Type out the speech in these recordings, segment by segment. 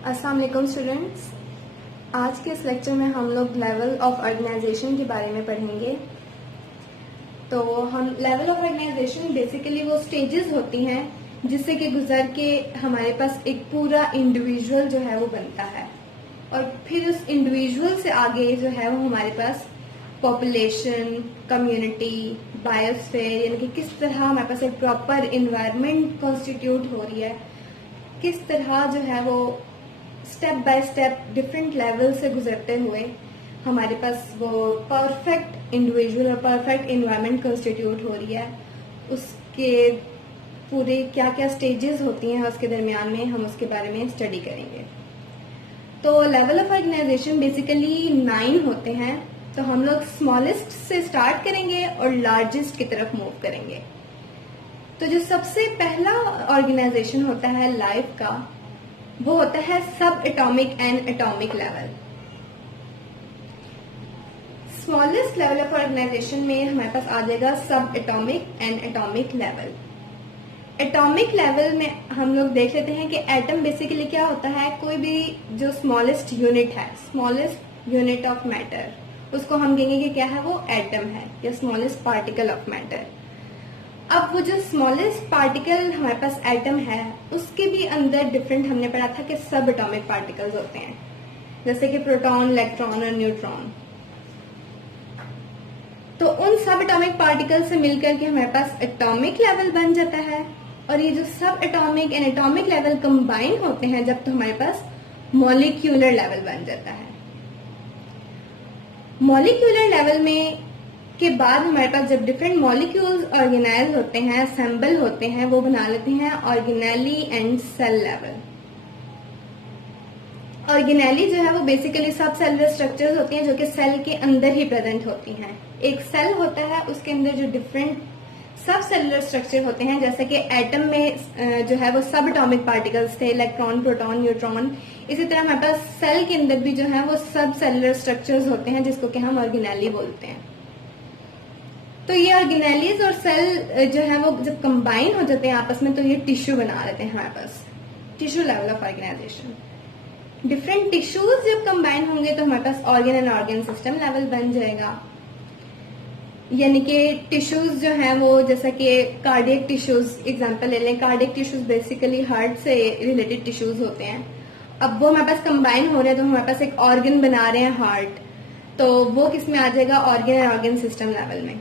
अस्सलाम वालेकुम स्टूडेंट्स। आज के इस लेक्चर में हम लोग लेवल ऑफ ऑर्गेनाइजेशन के बारे में पढ़ेंगे। तो हम लेवल ऑफ ऑर्गेनाइजेशन बेसिकली वो स्टेजेस होती हैं जिससे कि गुजर के हमारे पास एक पूरा इंडिविजुअल जो है वो बनता है, और फिर उस इंडिविजुअल से आगे जो है वो हमारे पास पॉपुलेशन, कम्युनिटी, बायोस्फीयर, यानी कि किस तरह हमारे पास एक प्रॉपर इन्वायरमेंट कॉन्स्टिट्यूट हो रही है, किस तरह जो है वो step by step different level से गुजरते हुए हमारे पास वो परफेक्ट इंडिविजुअल और परफेक्ट इन्वायरमेंट कॉन्स्टिट्यूट हो रही है। उसके पूरे क्या क्या स्टेजेस होती हैं उसके दरमियान में हम उसके बारे में स्टडी करेंगे। तो लेवल ऑफ ऑर्गेनाइजेशन बेसिकली 9 होते हैं। तो हम लोग स्मॉलेस्ट से स्टार्ट करेंगे और लार्जेस्ट की तरफ मूव करेंगे। तो जो सबसे पहला ऑर्गेनाइजेशन होता है लाइफ का, वो होता है सब atomic and atomic level. Smallest level of organisation में हमारे पास आ जाएगा सब atomic and atomic level. Atomic level में हम लोग देख लेते हैं कि एटम बेसिकली क्या होता है। कोई भी जो स्मॉलेस्ट यूनिट है, स्मॉलेस्ट यूनिट ऑफ मैटर, उसको हम कहेंगे कि क्या है, वो एटम है या स्मॉलेस्ट पार्टिकल ऑफ मैटर। अब वो जो स्मॉलेस्ट पार्टिकल हमारे पास एटम है, उसके भी अंदर डिफरेंट हमने पढ़ा था कि सब एटॉमिक पार्टिकल्स होते हैं, जैसे कि प्रोटॉन, इलेक्ट्रॉन और न्यूट्रॉन। तो उन सब एटॉमिक पार्टिकल से मिलकर के हमारे पास एटॉमिक लेवल बन जाता है, और ये जो सब atomic and atomic level combine होते हैं जब, तो हमारे पास मॉलिक्यूलर लेवल बन जाता है। मॉलिक्यूलर लेवल में के बाद हमारे पास जब डिफरेंट मॉलिक्यूल्स ऑर्गेनाइज होते हैं, असेंबल होते हैं, वो बना लेते हैं organelle and cell level. Organelle जो है वो बेसिकली सब सेलुलर स्ट्रक्चर्स होती हैं जो कि सेल के अंदर ही प्रेजेंट होती हैं। एक सेल होता है, उसके अंदर जो डिफरेंट सब सेलुलर स्ट्रक्चर होते हैं, जैसे कि एटम में जो है वो सब एटॉमिक पार्टिकल्स थे, इलेक्ट्रॉन, प्रोटॉन, न्यूट्रॉन। इसी तरह हमारे पास सेल के अंदर भी जो है वो सब सेलुलर स्ट्रक्चर्स होते हैं जिसको कि हम ऑर्गेनेली बोलते हैं। तो ये ऑर्गेनेलीज और सेल जो है वो जब कंबाइन हो जाते हैं आपस में, तो ये टिश्यू बना लेते हैं हमारे पास, tissue level of organization. Different tissues जब कंबाइन होंगे तो हमारे पास organ and organ system level बन जाएगा। यानी कि टिश्यूज जो है वो, जैसा कि कार्डियक टिश्यूज एग्जांपल ले लें। कार्डियक टिश्यूज बेसिकली हार्ट से रिलेटेड टिश्यूज होते हैं। अब वो हमारे पास कंबाइन हो रहे हैं तो हमारे पास एक ऑर्गन बना रहे हैं हार्ट, तो वो किस में आ जाएगा, organ and organ system level में।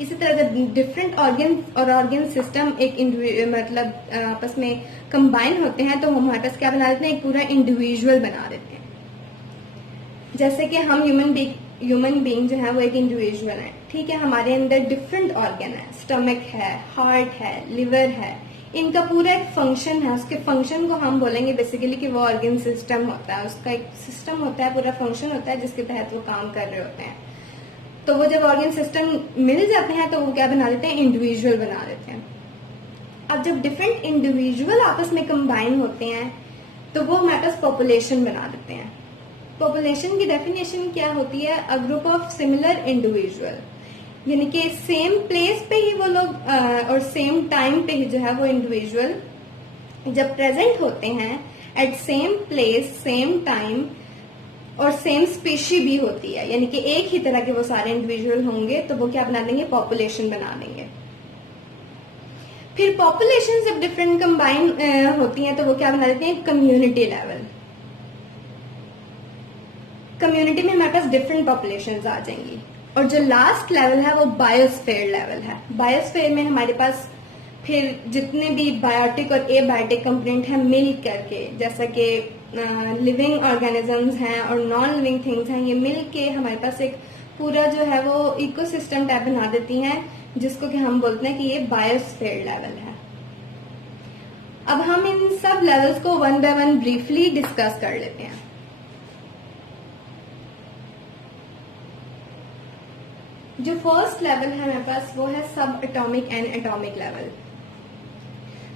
इसी तरह जब डिफरेंट ऑर्गन और ऑर्गन सिस्टम एक मतलब आपस में कंबाइन होते हैं तो हम हमारे पास क्या बना देते हैं, एक पूरा इंडिविजुअल बना देते हैं। जैसे कि हम ह्यूमन बीइंग जो है वो एक इंडिविजुअल है, ठीक है। हमारे अंदर डिफरेंट ऑर्गन है, स्टमक है, हार्ट है, लिवर है, इनका पूरा एक फंक्शन है। उसके फंक्शन को हम बोलेंगे बेसिकली कि वो ऑर्गन सिस्टम होता है। उसका एक सिस्टम होता है, पूरा फंक्शन होता है जिसके तहत वो काम कर रहे होते हैं। तो वो जब ऑर्गन सिस्टम मिल जाते हैं तो वो क्या बना देते हैं, इंडिविजुअल बना देते हैं। अब जब डिफरेंट इंडिविजुअल आपस में कंबाइन होते हैं तो वो हमारे पास पॉपुलेशन बना देते हैं। पॉपुलेशन की डेफिनेशन क्या होती है, a group of similar individual, यानी कि सेम प्लेस पे ही वो लोग और सेम टाइम पे ही जो है वो इंडिविजुअल जब प्रेजेंट होते हैं, at same place, same time और सेम स्पीशी भी होती है, यानी कि एक ही तरह के वो सारे इंडिविजुअल होंगे, तो वो क्या बना देंगे, पॉपुलेशन बना देंगे। फिर पॉपुलेशन जब डिफरेंट कंबाइन होती हैं तो वो क्या बना देते हैं, कम्युनिटी लेवल। कम्युनिटी में हमारे पास डिफरेंट पॉपुलेशंस आ जाएंगी। और जो लास्ट लेवल है वो बायोस्फीयर लेवल है। बायोस्फीयर में हमारे पास फिर जितने भी बायोटिक और एबायोटिक कंपोनेंट हैं मिल करके, जैसा कि लिविंग ऑर्गेनिजम्स हैं और नॉन लिविंग थिंग्स हैं, ये मिल के हमारे पास एक पूरा जो है वो इकोसिस्टम टाइप बना देती हैं, जिसको कि हम बोलते हैं कि ये बायोस्फीयर लेवल है। अब हम इन सब लेवल्स को one by one briefly discuss कर लेते हैं। जो फर्स्ट लेवल है हमारे पास वो है सब एटॉमिक एंड एटॉमिक लेवल।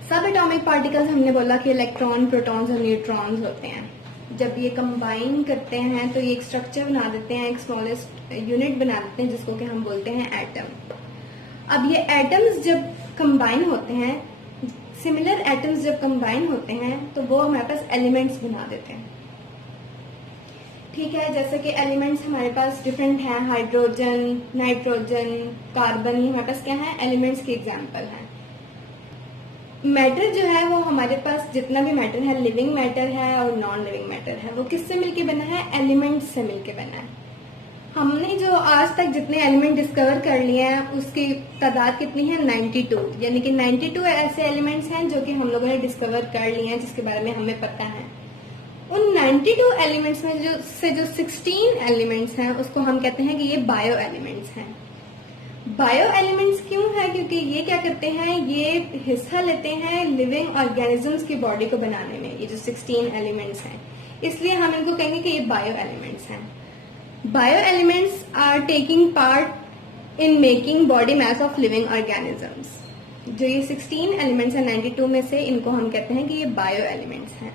सब एटॉमिक पार्टिकल्स हमने बोला कि इलेक्ट्रॉन, प्रोटॉन्स और न्यूट्रॉन्स होते हैं। जब ये कंबाइन करते हैं तो ये एक स्ट्रक्चर बना देते हैं, एक स्मॉलेस्ट यूनिट बना देते हैं जिसको कि हम बोलते हैं एटम। अब ये एटम्स जब कंबाइन होते हैं सिमिलर एटम्स जब कंबाइन होते हैं तो वो हमारे पास एलिमेंट्स बना देते हैं। ठीक है, जैसे कि एलिमेंट्स हमारे पास डिफरेंट हैं, हाइड्रोजन, नाइट्रोजन, कार्बन, ये हमारे पास क्या है, एलिमेंट्स के एग्जाम्पल हैं। मैटर जो है वो हमारे पास जितना भी मैटर है, लिविंग मैटर है और नॉन लिविंग मैटर है, वो किससे मिलके बना है, एलिमेंट्स से मिलके बना है। हमने जो आज तक जितने एलिमेंट डिस्कवर कर लिए हैं उसकी तादाद कितनी है, 92, यानी कि 92 ऐसे एलिमेंट्स हैं जो कि हम लोगों ने डिस्कवर कर लिए हैं, जिसके बारे में हमें पता है। उन 92 एलिमेंट्स में जो 16 एलिमेंट्स हैं उसको हम कहते हैं कि ये बायो एलिमेंट्स हैं। बायो एलिमेंट्स क्यों है, क्योंकि ये क्या करते हैं, ये हिस्सा लेते हैं लिविंग ऑर्गेनिजम्स की बॉडी को बनाने में, ये जो 16 एलिमेंट्स हैं, इसलिए हम इनको कहेंगे कि ये बायो एलिमेंट्स हैं। Bio elements are taking part in making body mass of living organisms. जो ये 16 एलिमेंट्स हैं 92 में से, इनको हम कहते हैं कि ये बायो एलिमेंट्स हैं।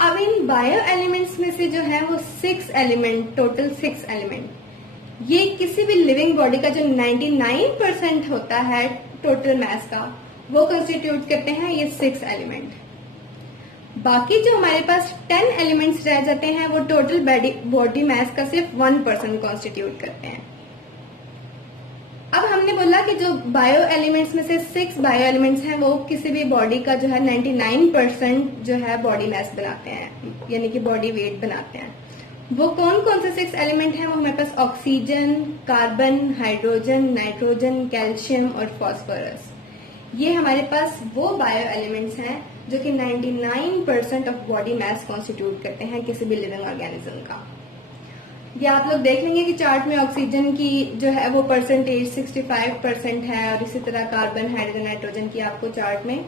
अब इन बायो एलिमेंट्स में से जो है वो 6 एलिमेंट, टोटल 6 एलिमेंट, ये किसी भी लिविंग बॉडी का जो 99% होता है टोटल मास का, वो कंस्टिट्यूट करते हैं ये 6 एलिमेंट। बाकी जो हमारे पास 10 एलिमेंट्स रह जाते हैं वो टोटल बॉडी मास का सिर्फ 1% कॉन्स्टिट्यूट करते हैं। अब हमने बोला कि जो बायो एलिमेंट्स में से 6 बायो एलिमेंट्स हैं वो किसी भी बॉडी का जो है 99% जो है बॉडी मास बनाते हैं, यानी कि बॉडी वेट बनाते हैं। वो कौन कौन से 6 एलिमेंट हैं, वो हमारे पास oxygen, carbon, hydrogen, nitrogen, calcium और फॉस्फोरस। ये हमारे पास वो बायो एलिमेंट्स हैं जो कि 99% ऑफ बॉडी मास कॉन्स्टिट्यूट करते हैं किसी भी लिविंग ऑर्गेनिज्म का। ये आप लोग देख लेंगे कि चार्ट में ऑक्सीजन की जो है वो परसेंटेज 65% है, और इसी तरह कार्बन, हाइड्रोजन, नाइट्रोजन की आपको चार्ट में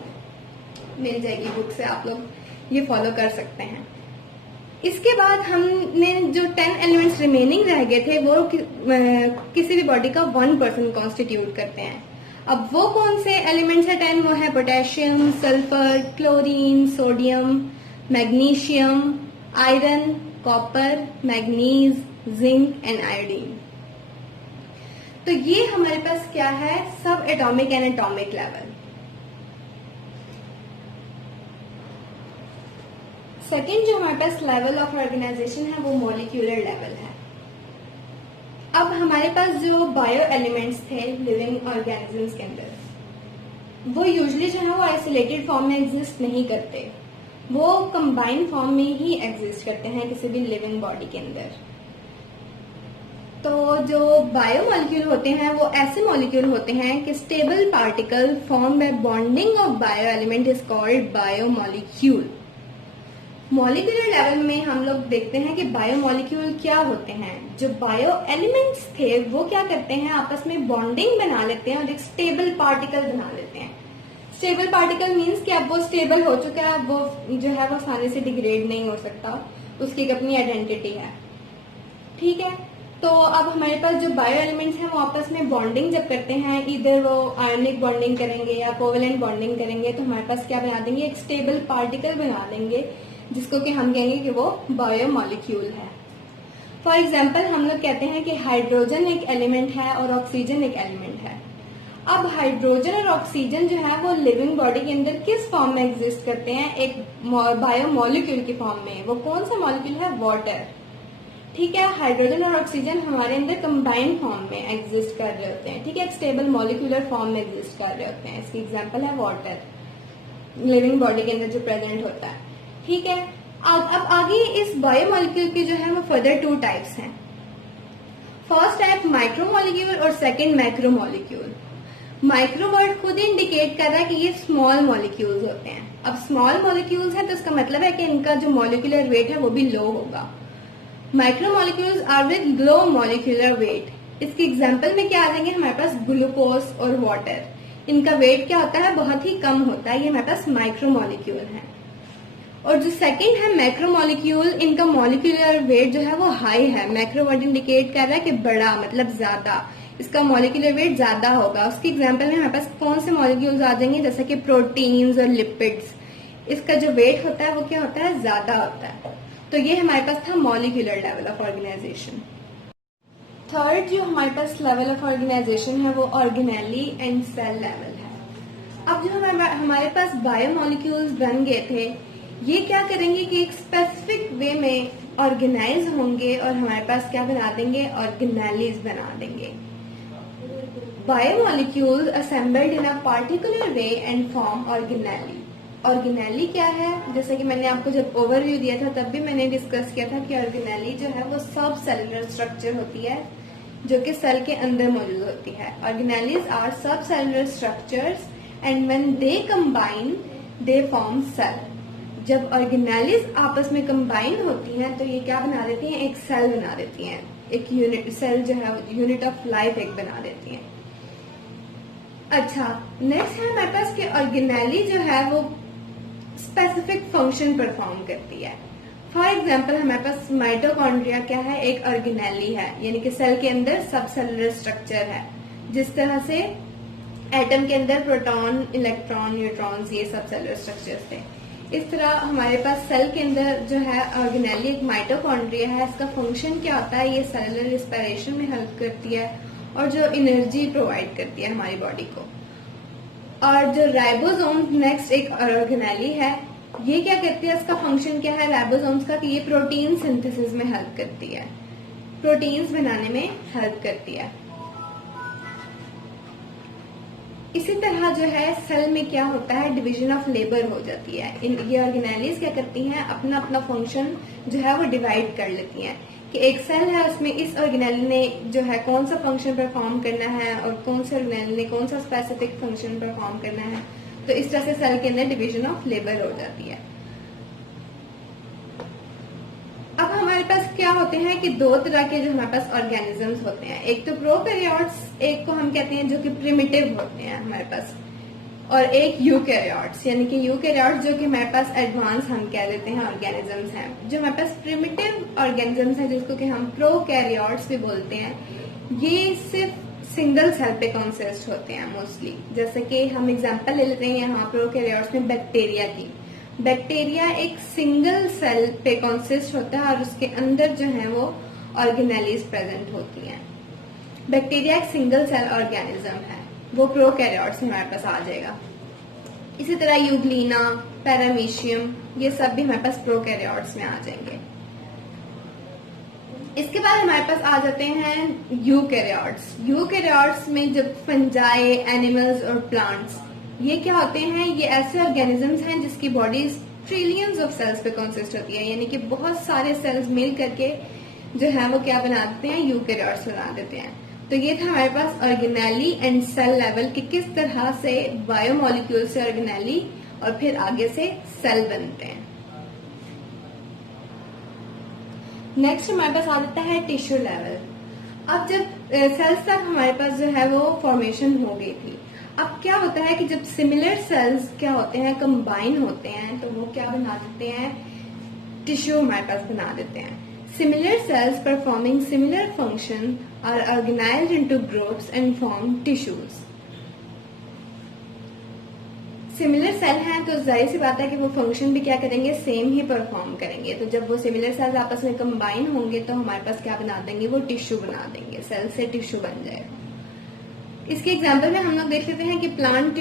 मिल जाएगी, बुक से आप लोग ये फॉलो कर सकते हैं। इसके बाद हमने जो 10 एलिमेंट्स रिमेनिंग रह गए थे वो किसी भी बॉडी का 1% कॉन्स्टिट्यूट करते हैं। अब वो कौन से एलिमेंट्स है 10, वो है potassium, sulphur, chlorine, sodium, magnesium, iron, copper, manganese, zinc and iodine. तो ये हमारे पास क्या है, सब atomic and atomic level. Second जो हमारे पास लेवल ऑफ ऑर्गेनाइजेशन है वो मॉलिक्यूलर लेवल है। अब हमारे पास जो बायो एलिमेंट्स थे लिविंग ऑर्गेनिजम्स के अंदर, वो यूजुअली जो है वो आइसोलेटेड फॉर्म में एग्जिस्ट नहीं करते, वो कंबाइंड फॉर्म में ही एग्जिस्ट करते हैं किसी भी लिविंग बॉडी के अंदर। तो जो बायो मॉलिक्यूल होते हैं वो ऐसे मॉलिक्यूल होते हैं कि stable particle form by bonding of bio element is called bio molecule. Molecular level में हम लोग देखते हैं कि बायो मॉलिक्यूल क्या होते हैं। जो बायो एलिमेंट्स थे वो क्या करते हैं, आपस में बॉन्डिंग बना लेते हैं और एक स्टेबल पार्टिकल बना लेते हैं। स्टेबल पार्टिकल मीन्स कि अब वो स्टेबल हो चुका है, वो जो है वो आसानी से डिग्रेड नहीं हो सकता, उसकी एक अपनी आइडेंटिटी है। ठीक है, तो अब हमारे पास जो बायो एलिमेंट्स हैं वो आपस में बॉन्डिंग जब करते हैं, इधर वो आयनिक बॉन्डिंग करेंगे या कोवेलेंट बॉन्डिंग करेंगे, तो हमारे पास क्या बना देंगे, एक स्टेबल पार्टिकल बना देंगे जिसको कि हम कहेंगे कि वो बायो मॉलिक्यूल है। फॉर एग्जाम्पल हम लोग कहते हैं कि हाइड्रोजन एक एलिमेंट है और ऑक्सीजन एक एलिमेंट है। अब हाइड्रोजन और ऑक्सीजन जो है वो लिविंग बॉडी के अंदर किस फॉर्म में एग्जिस्ट करते हैं, एक बायो मॉलिक्यूल की फॉर्म में। वो कौन सा मॉलिक्यूल है, वाटर। ठीक है, हाइड्रोजन और ऑक्सीजन हमारे अंदर कंबाइंड फॉर्म में एग्जिस्ट कर रहे होते हैं। ठीक है, एक स्टेबल मॉलिक्यूलर फॉर्म में एग्जिस्ट कर रहे होते हैं। इसकी एग्जांपल है वाटर, लिविंग बॉडी के अंदर जो प्रेजेंट होता है। ठीक है, अब आगे इस बायो मॉलिक्यूल की जो है वो फर्दर 2 टाइप्स हैं। फर्स्ट टाइप माइक्रो मॉलिक्यूल और second macro molecule. Micro word खुद इंडिकेट कर रहा है कि ये स्मॉल मॉलिक्यूल्स होते हैं। अब स्मॉल मॉलिक्यूल्स हैं तो इसका मतलब है कि इनका जो मॉलिक्यूलर वेट है वो भी लो होगा। Micro molecules are with low molecular weight. इसकी एग्जांपल में क्या आ जाएंगे, हमारे पास ग्लूकोज और वाटर। इनका वेट क्या होता है, बहुत ही कम होता है। ये हमारे पास माइक्रो मॉलिक्यूल है। और जो सेकंड है मैक्रो मॉलिक्यूल, इनका मॉलिक्यूलर वेट जो है वो हाई है। मैक्रो वर्ड इंडिकेट कर रहा है कि बड़ा, मतलब ज्यादा, इसका मॉलिक्यूलर वेट ज्यादा होगा। उसकी एग्जांपल में हमारे पास कौन से मॉलिक्यूल्स आ जाएंगे, जैसे कि प्रोटीन्स और लिपिड्स। इसका जो वेट होता है वो क्या होता है, ज्यादा होता है। तो ये हमारे पास था molecular level of organisation. Third जो हमारे पास लेवल ऑफ ऑर्गेनाइजेशन है वो ऑर्गेनेली एंड सेल लेवल है। अब जो हमारे पास बायोमोलिक्यूल्स बन गए थे, ये क्या करेंगे कि एक स्पेसिफिक वे में ऑर्गेनाइज होंगे और हमारे पास क्या बना देंगे, ऑर्गेनेलीज बना देंगे। Biomolecules assembled in a particular way and form organelle. Organelle क्या है, जैसे कि मैंने आपको जब ओवरव्यू दिया था तब भी मैंने डिस्कस किया था कि ऑर्गेनेली जो है वो सब सेलुलर स्ट्रक्चर होती है जो कि सेल के अंदर मौजूद होती है। Organelles are subcellular structures and when they combine they form cell. जब ऑर्गेनेलीज आपस में कंबाइन होती हैं तो ये क्या बना देती हैं, एक सेल बना देती हैं, एक यूनिट सेल जो है यूनिट ऑफ लाइफ एक बना देती हैं। अच्छा, नेक्स्ट है हमारे पास कि ऑर्गेनेली जो है वो स्पेसिफिक फंक्शन परफॉर्म करती है। फॉर एग्जाम्पल हमारे पास माइटोकॉन्ड्रिया क्या है, एक ऑर्गेनेली है, यानी कि सेल के अंदर सब सेलुलर स्ट्रक्चर है। जिस तरह से एटम के अंदर प्रोटॉन, इलेक्ट्रॉन, न्यूट्रॉन्स ये सब सेलुलर स्ट्रक्चर्स थे, इस तरह हमारे पास सेल के अंदर जो है ऑर्गेनेली एक माइटोकॉन्ड्रिया है। इसका फंक्शन क्या होता है, ये सेलुलर रिस्पिरेशन में हेल्प करती है और जो एनर्जी प्रोवाइड करती है हमारी बॉडी को। और जो राइबोसोम नेक्स्ट एक ऑर्गेनेली है, ये क्या करती है, इसका फंक्शन क्या है राइबोसोम्स का, कि ये प्रोटीन सिंथेसिस में हेल्प करती है, प्रोटीन्स बनाने में हेल्प करती है। इसी तरह जो है सेल में क्या होता है, डिवीजन ऑफ लेबर हो जाती है। ये ऑर्गेनेलीज क्या करती हैं, अपना अपना फंक्शन जो है वो डिवाइड कर लेती हैं कि एक सेल है उसमें इस ऑर्गेनेली ने जो है कौन सा फंक्शन परफॉर्म करना है और कौन से ऑर्गेनेली ने कौन सा स्पेसिफिक फंक्शन परफॉर्म करना है। तो इस तरह से सेल के अंदर डिवीजन ऑफ लेबर हो जाती है। अब हमारे पास क्या होते हैं कि दो तरह के जो हमारे पास ऑर्गेनिजम्स होते हैं, एक तो प्रोकैरियोट्स, एक को हम कहते हैं जो कि प्रिमिटिव होते हैं हमारे पास, और एक यूकैरियोट्स, यानी कि यूकैरियोट्स जो कि हमारे पास एडवांस हम कह देते हैं ऑर्गेनिजम्स हैं। जो हमारे पास प्रिमिटिव ऑर्गेनिजम्स हैं जिसको कि हम प्रोकैरियोट्स भी बोलते हैं, ये सिर्फ सिंगल सेल पे कंसिस्ट होते हैं मोस्टली। जैसे कि हम एग्जांपल ले लेते हैं यहाँ प्रोकैरियोट्स में बैक्टीरिया की। बैक्टीरिया एक सिंगल सेल पे कंसिस्ट होता है और उसके अंदर जो है वो ऑर्गेनेलीज प्रेजेंट होती हैं। बैक्टीरिया एक सिंगल सेल ऑर्गेनिज्म है, वो प्रोकैरियोट्स में हमारे पास आ जाएगा। इसी तरह यूग्लिना, पैरामीशियम, ये सब भी हमारे पास प्रोकैरियोट्स में आ जाएंगे। इसके बाद हमारे पास आ जाते हैं यूकैरियोट्स। यूकैरियोट्स में जब फंजाई, एनिमल्स और प्लांट्स, ये क्या होते हैं, ये ऐसे ऑर्गेनिजम्स हैं जिसकी बॉडी ट्रिलियंस ऑफ सेल्स पे कंसिस्ट होती है, यानी कि बहुत सारे सेल्स मिल करके जो है वो क्या बना देते हैं, यूकैरियोट्स बना देते हैं। तो ये था हमारे पास ऑर्गेनेली एंड सेल लेवल कि किस तरह से बायोमोलिक्यूल से ऑर्गेनेली और फिर आगे से सेल बनते हैं। नेक्स्ट हमारे पास आ जाता है टिश्यू लेवल। अब जब सेल्स तक हमारे पास जो है वो फॉर्मेशन हो गई थी, अब क्या होता है कि जब सिमिलर सेल्स क्या होते हैं, कंबाइन होते हैं, तो वो क्या बना देते हैं, टिश्यू हमारे पास बना देते हैं। Similar cells performing similar function are organized into groups and form tissues. Similar cell हैं तो जाहिर सी बात है कि वो फंक्शन भी क्या करेंगे, सेम ही परफॉर्म करेंगे। तो जब वो सिमिलर सेल्स आपस में कंबाइन होंगे तो हमारे पास क्या बना देंगे, वो टिश्यू बना देंगे, सेल से टिश्यू बन जाएगा। इसके एग्जाम्पल में हम लोग देख लेते हैं कि प्लांट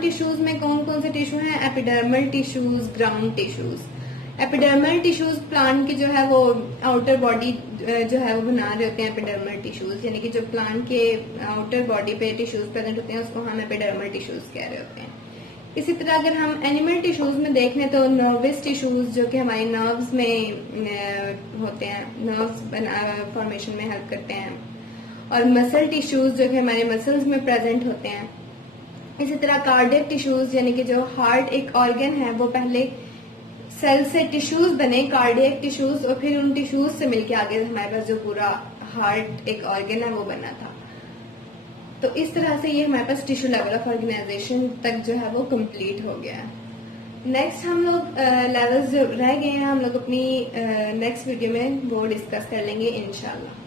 टिश्यूज में कौन कौन से टिश्यू हैं, epidermal tissues, ground tissues. Epidermal tissues plant की जो है वो आउटर बॉडी जो है वो बना रहे होते हैं एपिडर्मल टिश्यूज, यानी कि जो प्लांट के आउटर बॉडी पे टिश्यूज प्रेजेंट होते हैं उसको हम एपिडर्मल टिश्यूज कह रहे होते हैं। इसी तरह अगर हम एनिमल टिश्यूज में देख लें तो नर्वस टिश्यूज जो कि हमारे नर्व्स में होते हैं, नर्व्स फॉर्मेशन में हेल्प करते हैं, और मसल टिश्यूज जो कि हमारे मसल्स में प्रेजेंट होते हैं। इसी तरह कार्डियक टिश्यूज यानी कि जो हार्ट एक ऑर्गन है वो पहले सेल से टिश्यूज बने, कार्डियक टिश्यूज, और फिर उन टिश्यूज से मिलके आगे हमारे पास जो पूरा हार्ट एक ऑर्गन है वो बना था। तो इस तरह से ये हमारे पास टिश्यू लेवल ऑफ ऑर्गेनाइजेशन तक जो है वो कंप्लीट हो गया है। नेक्स्ट हम लोग लेवल्स जो रह गए हैं हम लोग अपनी नेक्स्ट वीडियो में वो डिस्कस कर लेंगे इंशाल्लाह।